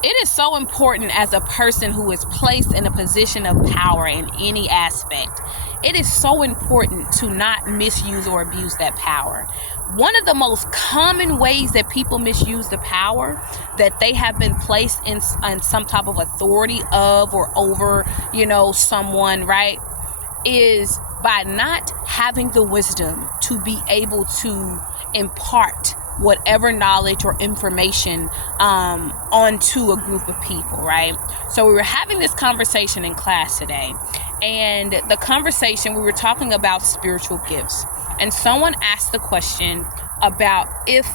It is so important as a person who is placed in a position of power in any aspect. It is so important to not misuse or abuse that power. One of the most common ways that people misuse the power that they have been placed in some type of authority of or over, someone, right, is by not having the wisdom to be able to impart whatever knowledge or information onto a group of people, right? So we were having this conversation in class today, and the conversation, we were talking about spiritual gifts, and someone asked the question about if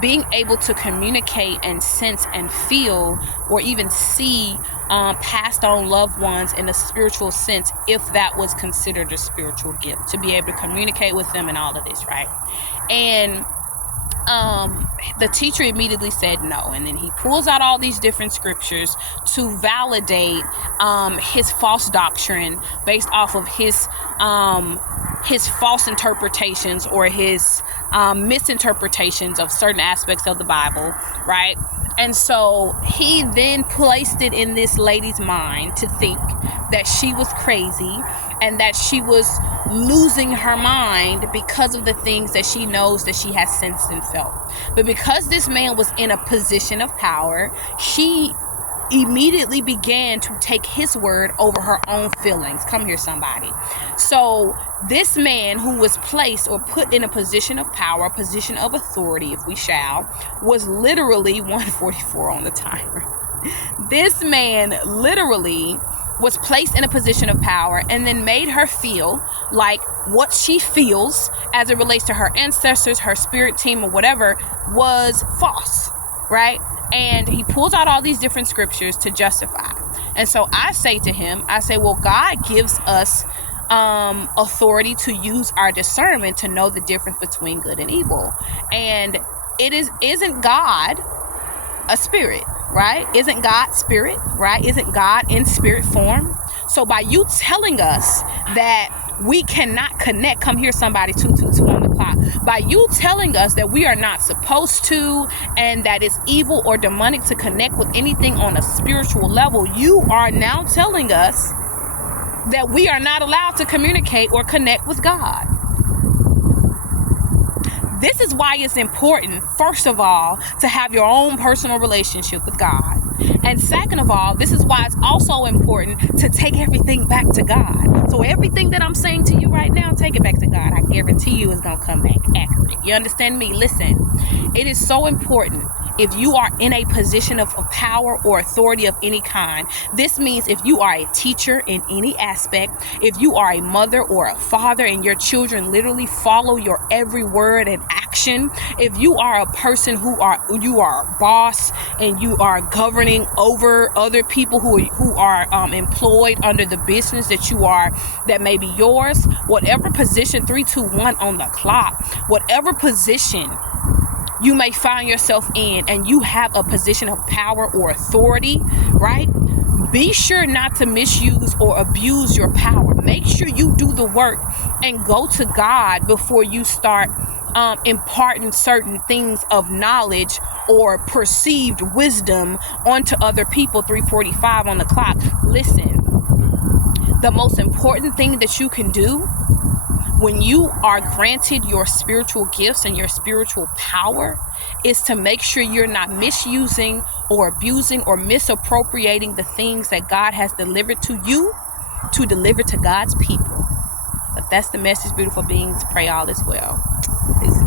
being able to communicate and sense and feel or even see passed on loved ones in a spiritual sense, if that was considered a spiritual gift, to be able to communicate with them and all of this, right? And the teacher immediately said no, and then he pulls out all these different scriptures to validate his false doctrine based off of his false interpretations or his misinterpretations of certain aspects of the Bible, right? And so he then placed it in this lady's mind to think that she was crazy and that she was losing her mind because of the things that she knows that she has sensed and felt. But because this man was in a position of power, she immediately began to take his word over her own feelings. Come here, somebody. So this man who was placed or put in a position of power, a position of authority, if we shall, was literally 144 on the timer. This man literally was placed in a position of power and then made her feel like what she feels as it relates to her ancestors, her spirit team, or whatever was false, right? And he pulls out all these different scriptures to justify. And so I say to him, well, God gives us authority to use our discernment to know the difference between good and evil. And isn't God a spirit, right? Isn't God spirit, right? Isn't God in spirit form? So by you telling us that we cannot connect, come here, somebody, 222 on the clock. By you telling us that we are not supposed to, and that it's evil or demonic to connect with anything on a spiritual level, you are now telling us that we are not allowed to communicate or connect with God. This is why it's important, first of all, to have your own personal relationship with God. And second of all, this is why it's also important to take everything back to God. So everything that I'm saying to you right now, take it back to God. I guarantee you it's going to come back accurate. You understand me? Listen, it is so important. If you are in a position of power or authority of any kind, this means if you are a teacher in any aspect, if you are a mother or a father and your children literally follow your every word and action, if you are a person you are a boss and you are governing over other people who are employed under the business that may be yours, whatever position, 3, 2, 1 on the clock, whatever position you may find yourself in, and you have a position of power or authority, right? Be sure not to misuse or abuse your power. Make sure you do the work and go to God before you start imparting certain things of knowledge or perceived wisdom onto other people. 3:45 on the clock. Listen, the most important thing that you can do when you are granted your spiritual gifts and your spiritual power is to make sure you're not misusing or abusing or misappropriating the things that God has delivered to you to deliver to God's people. But that's the message, beautiful beings. Pray all is well. Peace.